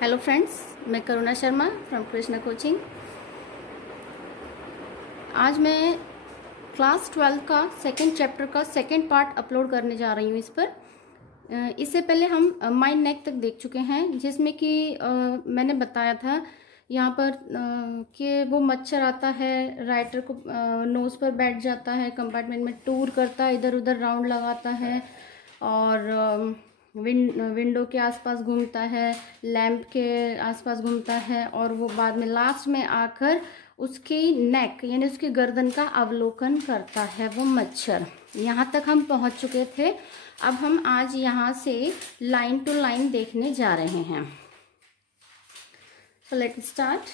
Hello friends, मैं करुणा Sharma from Krishna coaching. आज मैं क्लास 12 का सेकंड चैप्टर का सेकंड पार्ट अपलोड करने जा रही हूँ इस पर। इससे पहले हम माइंड नेक तक देख चुके हैं, जिसमें कि मैंने बताया था यहाँ पर कि वो मच्छर आता है, राइटर को नोज़ पर बैठ जाता है, कंपार्टमेंट में टूर करता है, इधर उधर राउंड लगाता है और विंडो के आसपास घूमता है, लैंप के आसपास घूमता है और वो बाद में लास्ट में आकर उसकी नेक यानी उसकी गर्दन का अवलोकन करता है वो मच्छर। यहाँ तक हम पहुँच चुके थे। अब हम आज यहाँ से लाइन टू लाइन देखने जा रहे हैं। So let start.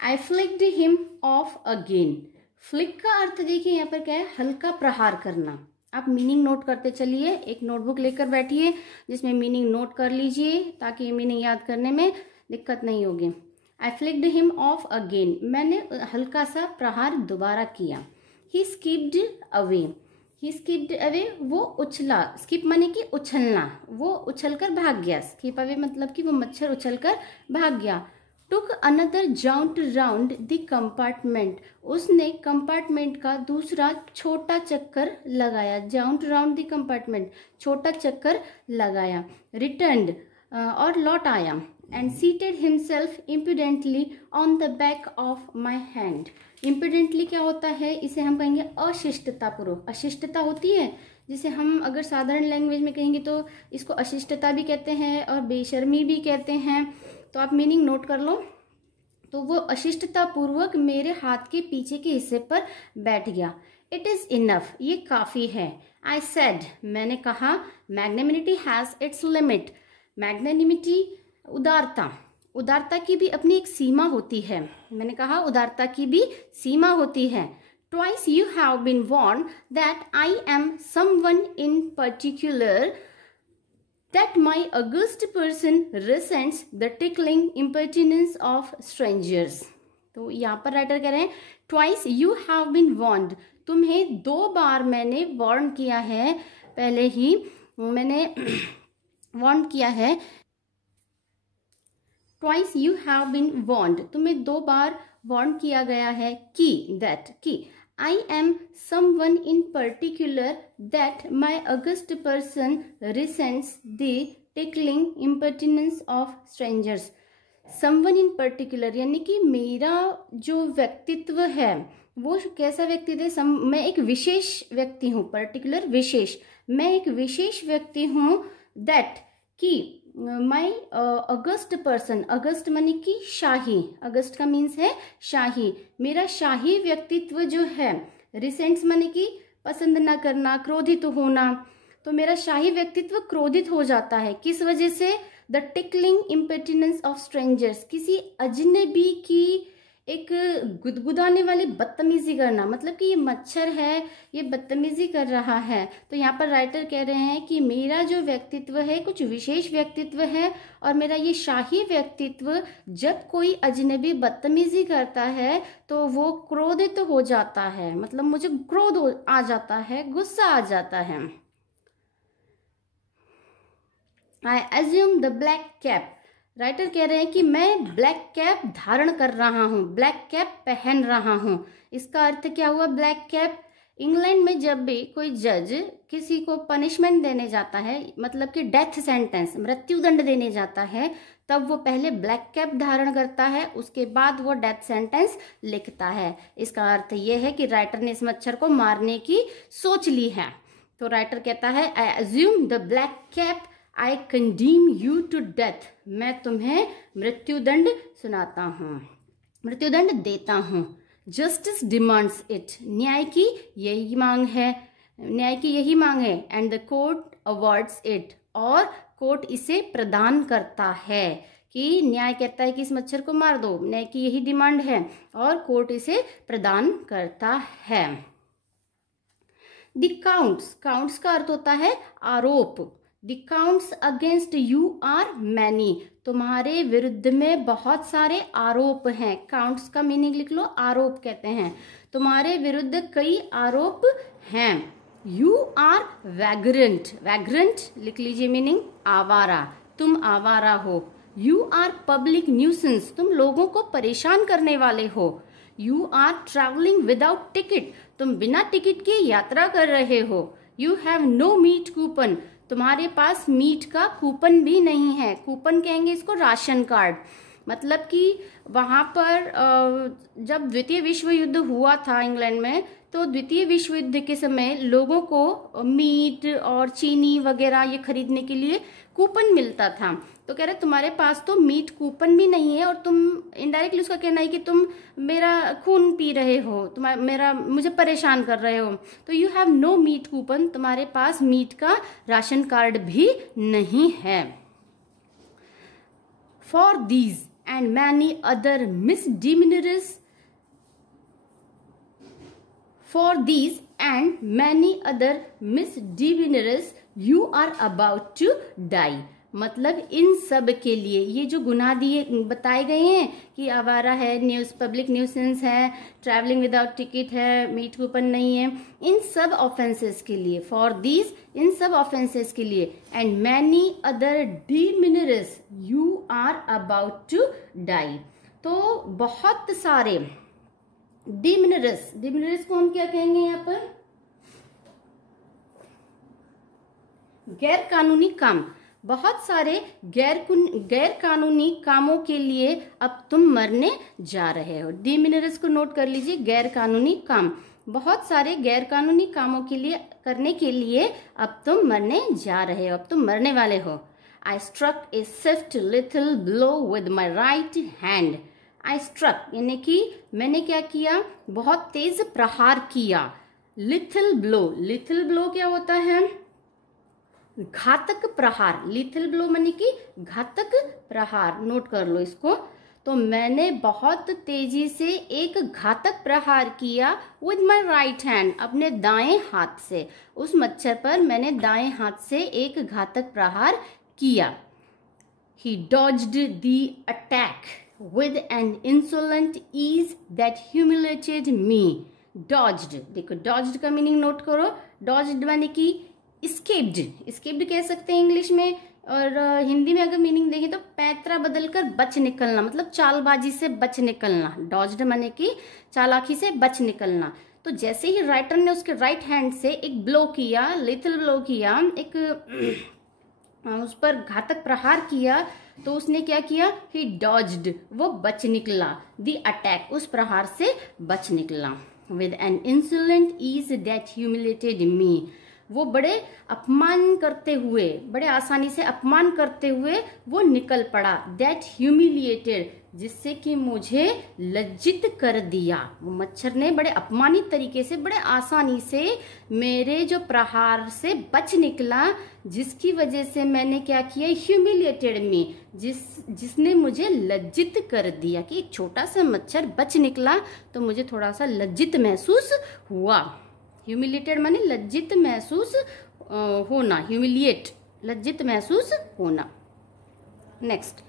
I flicked him of again. Flick का अर्थ देखिए यहाँ पर क्या है, हल्का प्रहार करना। आप मीनिंग नोट करते चलिए, एक नोटबुक लेकर बैठिए जिसमें मीनिंग नोट कर लीजिए ताकि मीनिंग याद करने में दिक्कत नहीं होगी। आई फ्लिक्ड हिम ऑफ अगेन, मैंने हल्का सा प्रहार दोबारा किया। ही स्किप्ड अवे। ही स्किप्ड अवे, वो उछला। स्किप माने कि उछलना, वो उछलकर भाग गया। स्किप अवे मतलब कि वो मच्छर उछलकर भाग गया। Took another jaunt round the compartment, उसने कंपार्टमेंट का दूसरा छोटा चक्कर लगाया। जाउंट राउंड द कंपार्टमेंट, छोटा चक्कर लगाया। रिटर्न्ड, और लौट आया। And seated himself imprudently on the back of my hand. Imprudently क्या होता है, इसे हम कहेंगे अशिष्टतापूर्वक। अशिष्टता होती है जिसे हम अगर साधारण लैंग्वेज में कहेंगे तो इसको अशिष्टता भी कहते हैं और बेशर्मी भी कहते हैं। तो आप मीनिंग नोट कर लो। तो वो अशिष्टता पूर्वक मेरे हाथ के पीछे के हिस्से पर बैठ गया। इट इज इनफ, ये काफी है। आई सेड, मैंने कहा। Magnanimity has its limit. Magnanimity उदारता, उदारता की भी अपनी एक सीमा होती है। मैंने कहा उदारता की भी सीमा होती है। Twice you have been warned that I am someone in particular that my august person resents the tickling impertinence of strangers। तो यहाँ पर राइटर कह रहे हैं twice you have been warned, तुम्हें 2 बार मैंने वार्न किया है, पहले ही मैंने वार्न किया है। twice you have been warned, तुम्हें 2 बार वार्न किया गया है कि that कि I am someone in particular that my august person resents the tickling impertinence of strangers। someone in particular यानी कि मेरा जो व्यक्तित्व है वो कैसा व्यक्तित्व है, मैं एक विशेष व्यक्ति हूँ। पर्टिकुलर विशेष, मैं एक विशेष व्यक्ति हूँ। that कि माई अगस्त पर्सन, अगस्त मानी कि शाही, अगस्त का मीन्स है शाही, मेरा शाही व्यक्तित्व जो है। रिसेंट्स मानी कि पसंद ना करना, क्रोधित होना। तो मेरा शाही व्यक्तित्व क्रोधित हो जाता है, किस वजह से? द टिकलिंग इम्पर्टिनेंस ऑफ स्ट्रेंजर्स, किसी अजनबी की एक गुदगुदाने वाली बदतमीजी करना। मतलब कि ये मच्छर है, ये बदतमीजी कर रहा है। तो यहाँ पर राइटर कह रहे हैं कि मेरा जो व्यक्तित्व है कुछ विशेष व्यक्तित्व है और मेरा ये शाही व्यक्तित्व जब कोई अजनबी बदतमीजी करता है तो वो क्रोधित हो जाता है। मतलब मुझे क्रोध आ जाता है, गुस्सा आ जाता है। I assume the black cap, writer कह रहे हैं कि मैं ब्लैक कैप धारण कर रहा हूँ, ब्लैक कैप पहन रहा हूँ। इसका अर्थ क्या हुआ? Black cap. इंग्लैंड में जब भी कोई जज किसी को पनिशमेंट देने जाता है, मतलब कि डेथ सेंटेंस, मृत्युदंड देने जाता है, तब वो पहले ब्लैक कैप धारण करता है, उसके बाद वो डेथ सेंटेंस लिखता है। इसका अर्थ ये है कि राइटर ने इस मच्छर को मारने की सोच ली है। तो राइटर कहता है I assume the black cap, I condemn you to death, मैं तुम्हें मृत्युदंड सुनाता हूँ, मृत्युदंड देता हूँ। जस्टिस डिमांड्स इट, न्याय की यही मांग है, न्याय की यही मांग है। And the court awards it, और कोर्ट इसे प्रदान करता है कि न्याय कहता है कि इस मच्छर को मार दो, न्याय की यही डिमांड है और कोर्ट इसे प्रदान करता है। द काउंट्स, काउंट्स का अर्थ होता है आरोप। The counts against you are many, तुम्हारे विरुद्ध में बहुत सारे आरोप हैं। काउंट्स का मीनिंग लिख लो, आरोप कहते हैं। तुम्हारे विरुद्ध कई आरोप हैं। You are vagrant, vagrant लिख लीजिए मीनिंग आवारा, तुम आवारा हो। यू आर पब्लिक न्यूसेंस, तुम लोगों को परेशान करने वाले हो। You are travelling without ticket, तुम बिना टिकट के यात्रा कर रहे हो। You have no meat coupon, तुम्हारे पास मीट का कूपन भी नहीं है। कूपन कहेंगे इसको राशन कार्ड। मतलब कि वहाँ पर जब द्वितीय विश्व युद्ध हुआ था इंग्लैंड में, तो द्वितीय विश्व युद्ध के समय लोगों को मीट और चीनी वगैरह ये खरीदने के लिए कूपन मिलता था। तो कह रहे तुम्हारे पास तो मीट कूपन भी नहीं है और तुम इनडायरेक्टली उसका कहना है कि तुम मेरा खून पी रहे हो, मुझे परेशान कर रहे हो। तो you have no meat coupon, तुम्हारे पास मीट का राशन कार्ड भी नहीं है। For these and many other misdemeanours, for these and many other misdemeanors you are about to die। मतलब इन सब के लिए ये जो गुनाह दिए बताए गए हैं कि आवारा है, पब्लिक न्यूसेंस है, ट्रैवलिंग विदाउट टिकट है, मीट कूपन नहीं है, इन सब ऑफेंसेस के लिए, फॉर दीज, इन सब ऑफेंसेस के लिए, and many other demeanours you are about to die. तो बहुत सारे डिमिनरस, डिमिनरस को हम क्या कहेंगे यहाँ पर? गैर कानूनी काम। बहुत सारे गैर कानूनी कामों के लिए अब तुम मरने जा रहे हो। डिमिनरस को नोट कर लीजिए, गैर कानूनी काम। बहुत सारे गैर कानूनी कामों के लिए करने के लिए अब तुम मरने जा रहे हो, अब तुम मरने वाले हो। I struck a swift little blow with my right hand। I struck यानी कि मैंने क्या किया? बहुत तेज प्रहार किया। लिथिल ब्लो, लिथिल ब्लो क्या होता है? घातक प्रहार। लिथिल ब्लो माने कि घातक प्रहार, नोट कर लो इसको। तो मैंने बहुत तेजी से एक घातक प्रहार किया विद माई राइट हैंड, अपने दाएं हाथ से। उस मच्छर पर मैंने दाएं हाथ से एक घातक प्रहार किया। He dodged the attack with an insolent ease that humiliated me। Dodged, देखो dodged का मीनिंग नोट करो। Dodged माने कि escaped, escaped कह सकते हैं इंग्लिश में, और हिंदी में अगर मीनिंग देखें तो पैतरा बदलकर बच निकलना, मतलब चालबाजी से बच निकलना। डॉज्ड माने कि चालाकी से बच निकलना। तो जैसे ही राइटर ने उसके राइट हैंड से एक ब्लो किया, लिटिल ब्लो किया, एक उस पर घातक प्रहार किया, तो उसने क्या किया? ही डॉज्ड, वो बच निकला। द अटैक, उस प्रहार से बच निकला। With an insolent ease that humiliated me, वो बड़े अपमान करते हुए, बड़े आसानी से अपमान करते हुए वो निकल पड़ा। दैट ह्यूमिलिएटेड, जिससे कि मुझे लज्जित कर दिया। वो मच्छर ने बड़े अपमानित तरीके से, बड़े आसानी से मेरे जो प्रहार से बच निकला, जिसकी वजह से मैंने क्या किया? ह्यूमिलिएटेड मी, जिसने मुझे लज्जित कर दिया। कि एक छोटा सा मच्छर बच निकला तो मुझे थोड़ा सा लज्जित महसूस हुआ। ह्यूमिलिएटेड माने लज्जित महसूस होना, ह्यूमिलिएट, लज्जित महसूस होना। Next,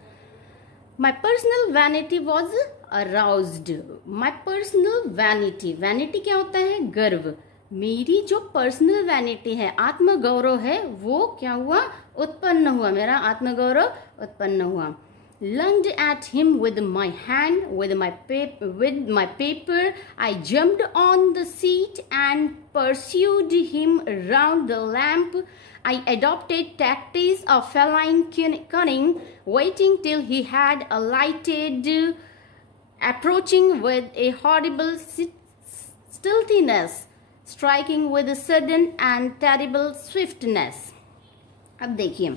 my personal vanity was aroused. My personal vanity, vanity क्या होता है? गर्व। मेरी जो पर्सनल वैनिटी है, आत्मगौरव है, वो क्या हुआ? उत्पन्न हुआ, मेरा आत्मगौरव उत्पन्न हुआ। Lunged at him with my hand, with my paper, I jumped on the seat and pursued him round the lamp. I adopted tactics of feline cunning, waiting till he had alighted, approaching with a horrible stealthiness, striking with a sudden and terrible swiftness। अब देखिए,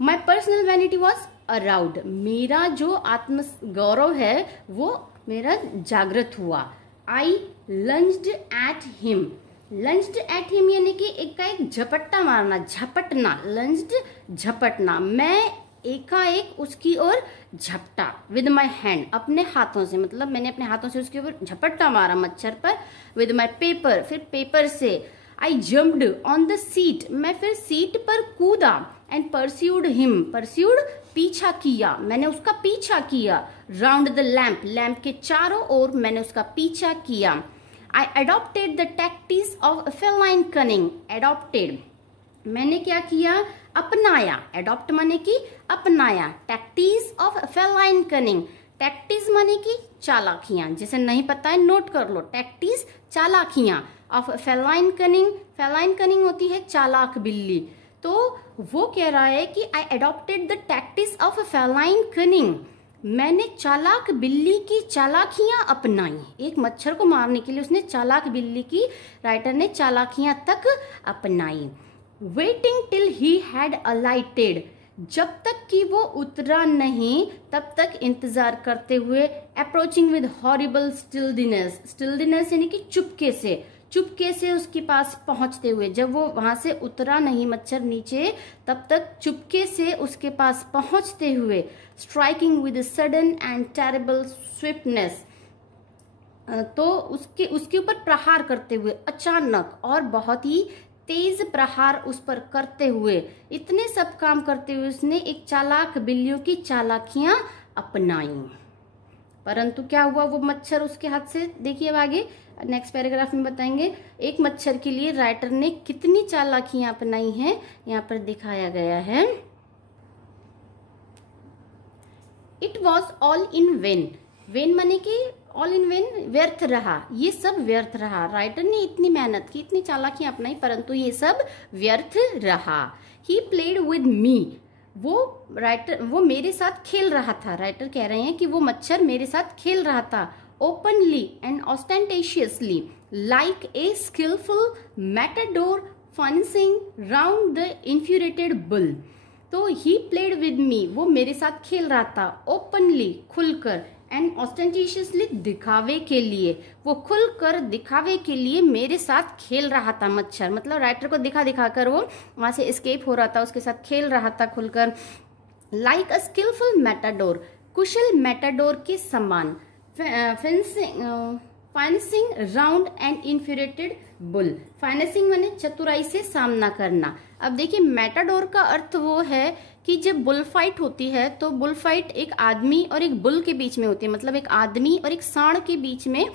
my personal vanity was अराउड, मेरा जो आत्म गौरव है वो मेरा जागृत हुआ। आई लंज्ड एट हिम, लंज्ड एट हिम यानी कि एक का एक झपट्टा मारना, झपटना। लंज्ड झपटना, मैं एकाएक उसकी ओर झपटा। विद माई हैंड, अपने हाथों से, मतलब मैंने अपने हाथों से उसके ऊपर झपट्टा मारा मच्छर पर। विद माई पेपर, फिर पेपर से। आई जम्प्ड ऑन द सीट, मैं फिर सीट पर कूदा। एंड परस्यूड हिम, परस्यूड पीछा किया, मैंने उसका पीछा किया। राउंड द लैम्प, लैम्प के चारों ओर मैंने उसका पीछा किया। I adopted the tactics of feline cunning, adopted मैंने क्या किया? अपनाया, एडॉप्ट माने कि अपनाया। Tactics of feline cunning, tactics माने कि चालाकियां, जिसे नहीं पता है नोट कर लो, टैक्टिस चालाकियां of feline cunning, feline cunning होती है चालाक बिल्ली। तो वो कह रहा है कि I adopted the tactics of feline cunning, मैंने चालाक बिल्ली की चालाकियां अपनाई। एक मच्छर को मारने के लिए उसने चालाक बिल्ली की, राइटर ने चालाकियां तक अपनाई। वेटिंग टिल ही हैड अलाइटेड, जब तक कि वो उतरा नहीं तब तक इंतजार करते हुए। अप्रोचिंग विद हॉरिबल स्टिल्डनेस, स्टिल्डनेस यानी कि चुपके से, चुपके से उसके पास पहुंचते हुए, जब वो वहां से उतरा नहीं मच्छर नीचे तब तक चुपके से उसके पास पहुंचते हुए। Striking with sudden and terrible swiftness, तो उसके ऊपर प्रहार करते हुए, अचानक और बहुत ही तेज प्रहार उस पर करते हुए। इतने सब काम करते हुए उसने एक चालाक बिल्लियों की चालाकियां अपनाई। परंतु क्या हुआ, वो मच्छर उसके हाथ से, देखिए अब आगे नेक्स्ट पैराग्राफ में बताएंगे एक मच्छर के लिए राइटर ने कितनी चालाकियां अपनाई हैं, यहाँ पर दिखाया गया है। It was all in when, when माने कि ऑल इन वेन, व्यर्थ रहा, ये सब व्यर्थ रहा। राइटर ने इतनी मेहनत की, इतनी चालाकियां अपनाई, परंतु ये सब व्यर्थ रहा। ही प्लेड विद मी, वो मेरे साथ खेल रहा था। राइटर कह रहे हैं कि वो मच्छर मेरे साथ खेल रहा था। Openly and ostentatiously like a skilful matador fencing round the infuriated bull. तो ही प्लेड विद मी, वो मेरे साथ खेल रहा था। ओपनली, खुलकर, एंड ऑस्टेंटेशियसली, दिखावे के लिए, वो खुलकर दिखावे के लिए मेरे साथ खेल रहा था मच्छर। मतलब राइटर को दिखा दिखा कर वो वहां से एस्केप हो रहा था, उसके साथ खेल रहा था खुलकर। लाइक अ स्किलफुल मैटाडोर, कुशल मैटाडोर के समान। Financing round and infuriated bull, financing माने चतुराई से सामना करना। अब देखिए मैटाडोर का अर्थ वो है कि जब बुल फाइट होती है तो बुल फाइट एक आदमी और एक बुल के बीच में होती है, मतलब एक आदमी और एक सांड के बीच में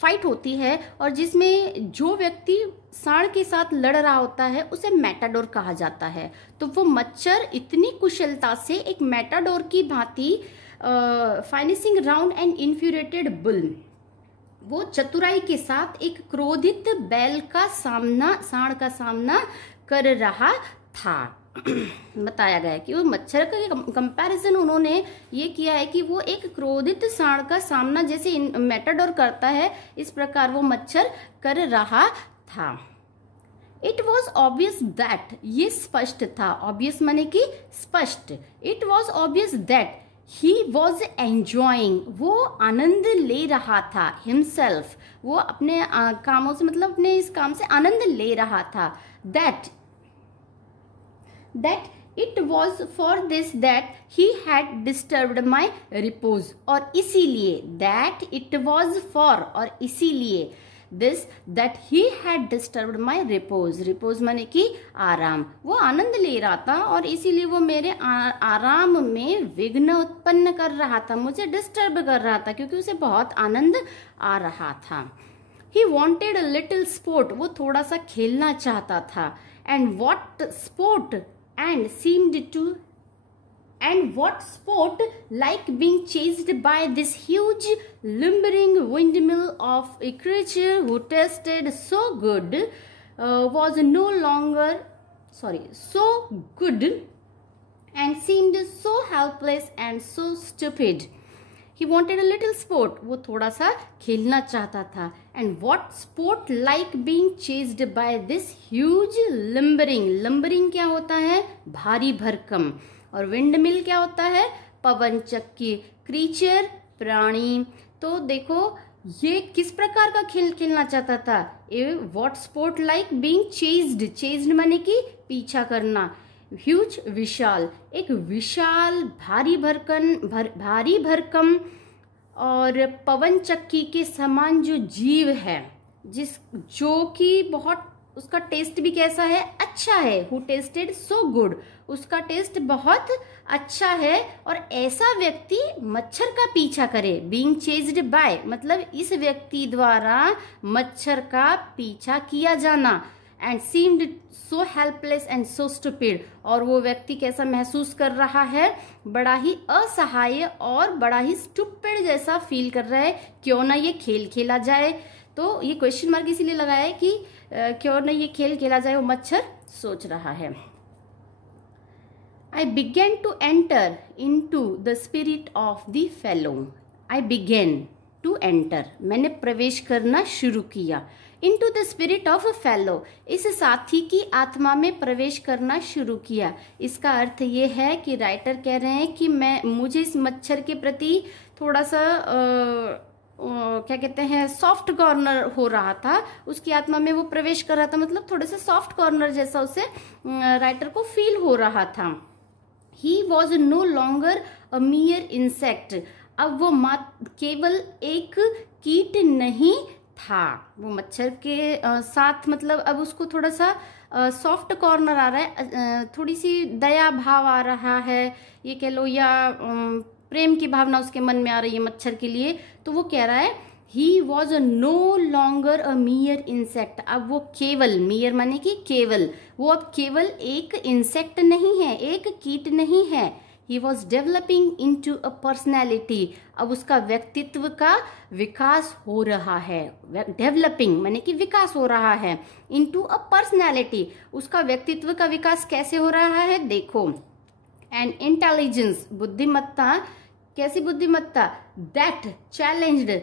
फाइट होती है, और जिसमें जो व्यक्ति सांड के साथ लड़ रहा होता है उसे मैटाडोर कहा जाता है। तो वो मच्छर इतनी कुशलता से एक मैटाडोर की भांति financing round and infuriated bull, वो चतुराई के साथ एक क्रोधित बैल का सामना, सांड का सामना कर रहा था। बताया गया है कि वो मच्छर का कंपैरिजन उन्होंने ये किया है कि वो एक क्रोधित सांड का सामना जैसे मैटाडोर करता है, इस प्रकार वो मच्छर कर रहा था। इट वॉज ऑब्वियस दैट, ये स्पष्ट था, ऑब्वियस माने कि स्पष्ट। It was obvious that he was enjoying, वो आनंद ले रहा था। हिमसेल्फ, वो अपने कामों से, मतलब अपने इस काम से आनंद ले रहा था। That it was for this that he had disturbed my repose, और इसीलिए, दैट इट वॉज फॉर, और इसीलिए, this that he had disturbed my repose, repose माने कि आराम, वो आनंद ले रहा था और इसीलिए वो मेरे आराम में विघ्न उत्पन्न कर रहा था, मुझे डिस्टर्ब कर रहा था, क्योंकि उसे बहुत आनंद आ रहा था। He wanted a little sport, वो थोड़ा सा खेलना चाहता था। And what sport and what sport like being chased by this huge lumbering windmill of a creature who tasted so good was no longer so good and seemed so helpless and so stupid. He wanted a little sport, वो थोड़ा सा खेलना चाहता था। And what sport like being chased by this huge lumbering, lumbering क्या होता है, भारी भरकम, और windmill क्या होता है, पवन चक्की, creature, प्राणी। तो देखो ये किस प्रकार का खेल खेलना चाहता था। what sport like being chased, chased माने कि पीछा करना, ह्यूज विशाल, एक विशाल भारी भरकम और पवन चक्की के समान जो जीव है, जो कि बहुत, उसका टेस्ट भी कैसा है, अच्छा है। हु टेस्टेड सो गुड, उसका टेस्ट बहुत अच्छा है, और ऐसा व्यक्ति मच्छर का पीछा करे। बीइंग चेज्ड बाय मतलब इस व्यक्ति द्वारा मच्छर का पीछा किया जाना। And seemed so helpless and so stupid, और वो व्यक्ति कैसा महसूस कर रहा है, बड़ा ही असहाय और बड़ा ही स्टूपिड जैसा फील कर रहा है। क्यों ना ये खेल खेला जाए, तो ये क्वेश्चन मार्क इसीलिए लगाया है कि क्यों ना ये खेल खेला जाए, वो मच्छर सोच रहा है। I began to enter into the spirit of the fellow. I began to enter, मैंने प्रवेश करना शुरू किया। into the spirit of a fellow, इस साथी की आत्मा में प्रवेश करना शुरू किया। इसका अर्थ ये है कि राइटर कह रहे हैं कि मुझे इस मच्छर के प्रति थोड़ा सा क्या कहते हैं, सॉफ्ट कॉर्नर हो रहा था, उसकी आत्मा में वो प्रवेश कर रहा था, मतलब थोड़े से सॉफ्ट कॉर्नर जैसा उसे राइटर को फील हो रहा था। He was no longer a mere insect, अब वो केवल एक कीट नहीं था, वो मच्छर के साथ मतलब अब उसको थोड़ा सा सॉफ्ट कॉर्नर आ रहा है, थोड़ी सी दया भाव आ रहा है, ये कह लो, या प्रेम की भावना उसके मन में आ रही है मच्छर के लिए। तो वो कह रहा है He was no longer a mere insect, अब वो केवल, mere माने कि केवल, वो अब केवल एक इंसेक्ट नहीं है, एक कीट नहीं है। He was developing into a personality, अब उसका व्यक्तित्व का विकास हो रहा है। डेवलपिंग माने कि विकास हो रहा है। into a personality, उसका व्यक्तित्व का विकास कैसे हो रहा है, देखो। and intelligence, बुद्धिमत्ता, कैसी बुद्धिमत्ता, that challenged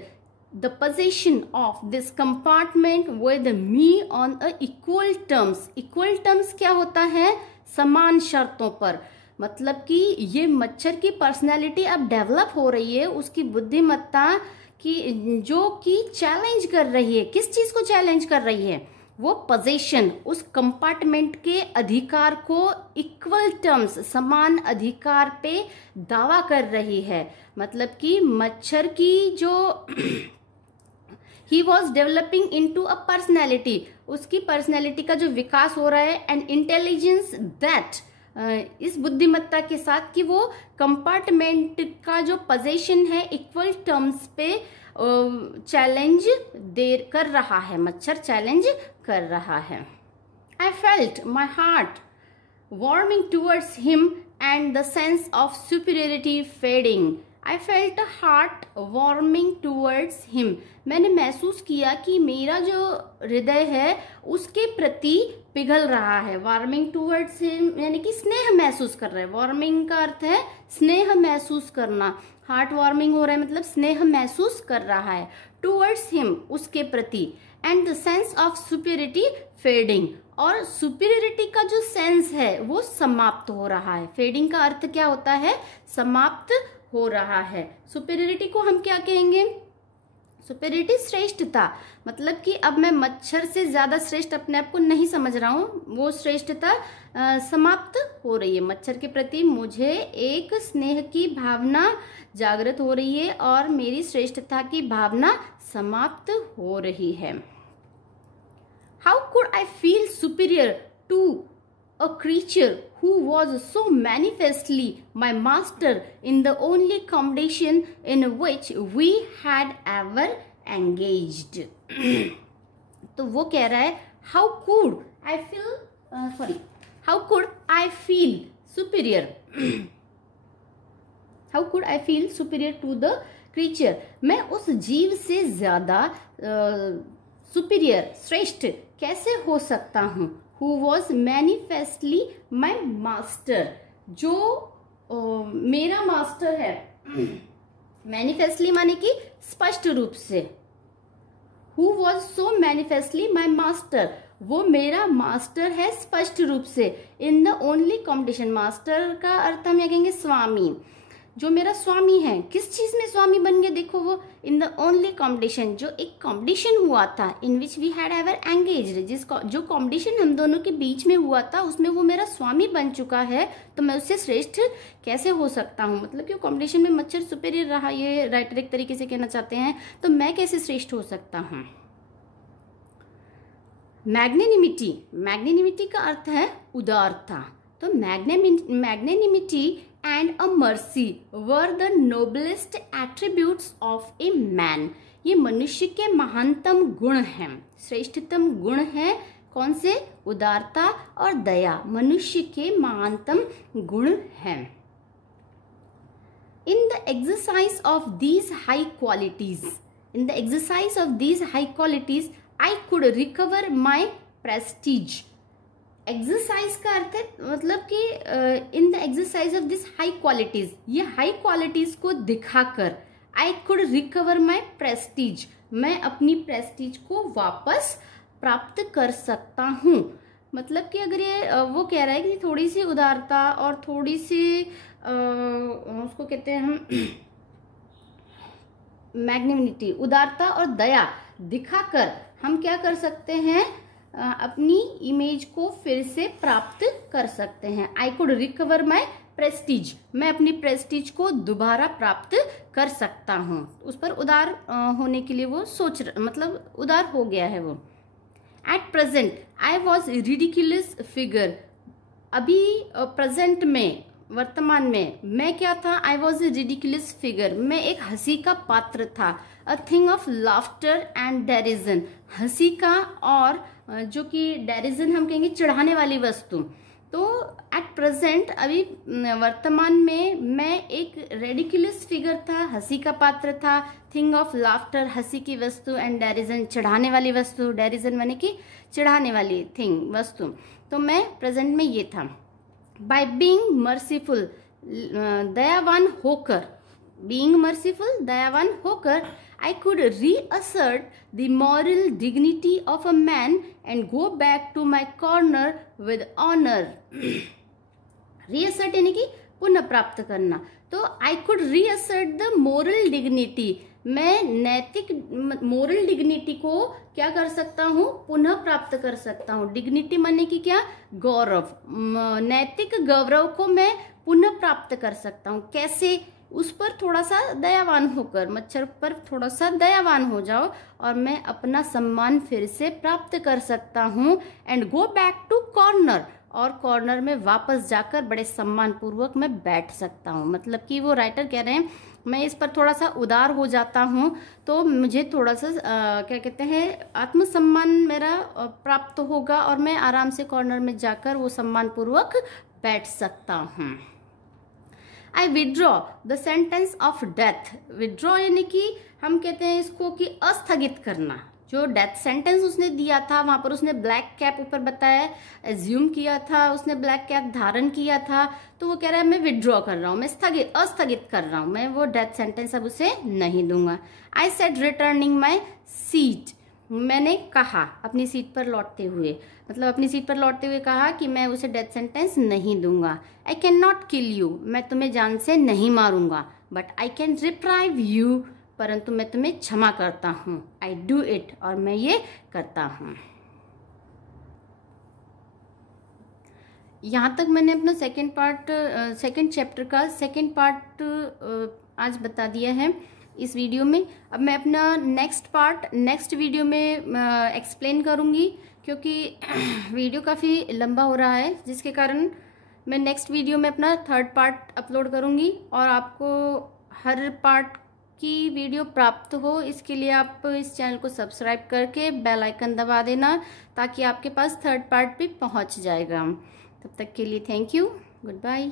the possession of this compartment with me on a equal terms. equal terms क्या होता है, समान शर्तों पर, मतलब कि ये मच्छर की पर्सनैलिटी अब डेवलप हो रही है, उसकी बुद्धिमत्ता की, जो कि चैलेंज कर रही है। किस चीज को चैलेंज कर रही है, वो पोजीशन, उस कंपार्टमेंट के अधिकार को इक्वल टर्म्स, समान अधिकार पे दावा कर रही है। मतलब कि मच्छर की जो He was developing into a personality, उसकी पर्सनैलिटी का जो विकास हो रहा है, एंड इंटेलिजेंस दैट, इस बुद्धिमत्ता के साथ कि वो कंपार्टमेंट का जो पोजीशन है इक्वल टर्म्स पे चैलेंज कर रहा है, मच्छर चैलेंज कर रहा है। I felt my heart warming towards him and the sense of superiority fading. I felt a heart warming towards him. मैंने महसूस किया कि मेरा जो हृदय है उसके प्रति पिघल रहा है। वार्मिंग towards him यानी कि स्नेह महसूस कर रहा है। वार्मिंग का अर्थ है स्नेह महसूस करना। हार्ट वार्मिंग हो रहा है मतलब स्नेह महसूस कर रहा है। towards him, उसके प्रति। and the sense of superiority fading, और सुपीरियरिटी का जो सेंस है वो समाप्त हो रहा है। फेडिंग का अर्थ क्या होता है, समाप्त हो रहा है। सुपीरियरिटी को हम क्या कहेंगे, सुपीरियरिटी श्रेष्ठता, मतलब कि अब मैं मच्छर से ज्यादा श्रेष्ठ अपने आप को नहीं समझ रहा हूँ, वो श्रेष्ठता समाप्त हो रही है। मच्छर के प्रति मुझे एक स्नेह की भावना जागृत हो रही है और मेरी श्रेष्ठता की भावना समाप्त हो रही है। How could I feel superior to a creature who was so manifestly my master in the only accommodation in which we had ever engaged? तो वो कह रहा है how could I feel superior how could I feel superior to the creature, मैं उस जीव से ज्यादा सुपीरियर श्रेष्ठ कैसे हो सकता हूँ। Who was manifestly my master, जो मेरा मास्टर है। manifestly माने कि स्पष्ट रूप से। Who was so manifestly my master, वो मेरा मास्टर है स्पष्ट रूप से। In the only competition, master का अर्थ हम यहाँ कहेंगे स्वामी, जो मेरा स्वामी है। किस चीज में स्वामी बन गया, देखो वो इन द ओनली कॉम्पिटिशन, जो एक कॉम्पिटिशन हुआ था in which we had ever engaged, जो कॉम्पिटिशन हम दोनों के बीच में हुआ था उसमें वो मेरा स्वामी बन चुका है, तो मैं उससे श्रेष्ठ कैसे हो सकता हूँ। मतलब कि कॉम्पिटिशन में मच्छर सुपीरियर रहा, ये राइटर एक तरीके से कहना चाहते हैं, तो मैं कैसे श्रेष्ठ हो सकता हूँ। मैग्नेनिमिटी, मैग्नेनिमिटी का अर्थ है उदारता, तो magnanimity and a mercy were the noblest attributes of a man, ये मनुष्य के महानतम गुण हैं, श्रेष्ठतम गुण है कौन से? उदारता और दया मनुष्य के महानतम गुण हैं। In the exercise of these high qualities, I could recover my prestige. Exercise का अर्थ है मतलब कि in the exercise of this high qualities, ये हाई क्वालिटीज को दिखाकर I could recover my Prestige, मैं अपनी प्रेस्टीज को वापस प्राप्त कर सकता हूँ। मतलब कि अगर ये वो कह रहा है कि थोड़ी सी उदारता और थोड़ी सी उसको कहते हैं हम मैग्नेनिमिटी, उदारता और दया दिखाकर हम क्या कर सकते हैं? अपनी इमेज को फिर से प्राप्त कर सकते हैं। I could recover my Prestige, मैं अपनी प्रेस्टीज को दोबारा प्राप्त कर सकता हूँ। उस पर उदार होने के लिए वो मतलब उदार हो गया है वो। At present I was ridiculous figure, अभी प्रेजेंट में, वर्तमान में मैं क्या था? I was a ridiculous figure, मैं एक हंसी का पात्र था। A thing of laughter and derision, हंसी का और जो कि डेरिजन हम कहेंगे चिढ़ाने वाली वस्तु। तो एट प्रेजेंट अभी वर्तमान में मैं एक रेडिकुलस फिगर था, हंसी का पात्र था। थिंग ऑफ लाफ्टर हंसी की वस्तु, एंड डेरिजन चिढ़ाने वाली वस्तु, डेरिजन माने कि चिढ़ाने वाली थिंग वस्तु। तो मैं प्रेजेंट में ये था। बाय बीइंग मर्सीफुल, दयावान होकर, बीइंग मर्सीफुल दयावान होकर, I could reassert the moral dignity of a man and go back to my corner with honor. Reassert यानी कि पुनः प्राप्त करना। तो I could reassert the moral dignity, मैं नैतिक मोरल डिग्निटी को क्या कर सकता हूँ? पुनः प्राप्त कर सकता हूँ। डिग्निटी माने कि क्या? गौरव, नैतिक गौरव को मैं पुनः प्राप्त कर सकता हूँ। कैसे? उस पर थोड़ा सा दयावान होकर, मच्छर पर थोड़ा सा दयावान हो जाओ और मैं अपना सम्मान फिर से प्राप्त कर सकता हूँ। And go back to corner, और कॉर्नर में वापस जाकर बड़े सम्मान पूर्वक मैं बैठ सकता हूँ। मतलब कि वो राइटर कह रहे हैं मैं इस पर थोड़ा सा उदार हो जाता हूँ तो मुझे थोड़ा सा क्या कहते हैं आत्मसम्मान मेरा प्राप्त होगा और मैं आराम से कॉर्नर में जाकर वो सम्मान पूर्वक बैठ सकता हूँ। I withdraw the sentence of death. Withdraw यानी कि हम कहते हैं इसको कि अस्थगित करना। जो डेथ सेंटेंस उसने दिया था वहां पर उसने ब्लैक कैप ऊपर बताया, एज्यूम किया था, उसने ब्लैक कैप धारण किया था, तो वो कह रहा है मैं विड्रॉ कर रहा हूँ, मैं अस्थगित कर रहा हूँ, मैं वो डेथ सेंटेंस अब उसे नहीं दूंगा। I said returning my seat, मैंने कहा अपनी सीट पर लौटते हुए, मतलब अपनी सीट पर लौटते हुए कहा कि मैं उसे डेथ सेंटेंस नहीं दूंगा। I can not kill you, मैं तुम्हें जान से नहीं मारूंगा, but I can reprieve you, परंतु मैं तुम्हें क्षमा करता हूँ। आई डू इट, और मैं ये करता हूँ। यहाँ तक मैंने अपना सेकेंड चैप्टर का सेकेंड पार्ट आज बता दिया है इस वीडियो में। अब मैं अपना नेक्स्ट वीडियो में एक्सप्लेन करूँगी, क्योंकि वीडियो काफ़ी लंबा हो रहा है, जिसके कारण मैं नेक्स्ट वीडियो में अपना थर्ड पार्ट अपलोड करूँगी। और आपको हर पार्ट की वीडियो प्राप्त हो, इसके लिए आप इस चैनल को सब्सक्राइब करके बेल आइकन दबा देना, ताकि आपके पास थर्ड पार्ट भी पहुँच जाएगा। तब तक के लिए थैंक यू, गुड बाय।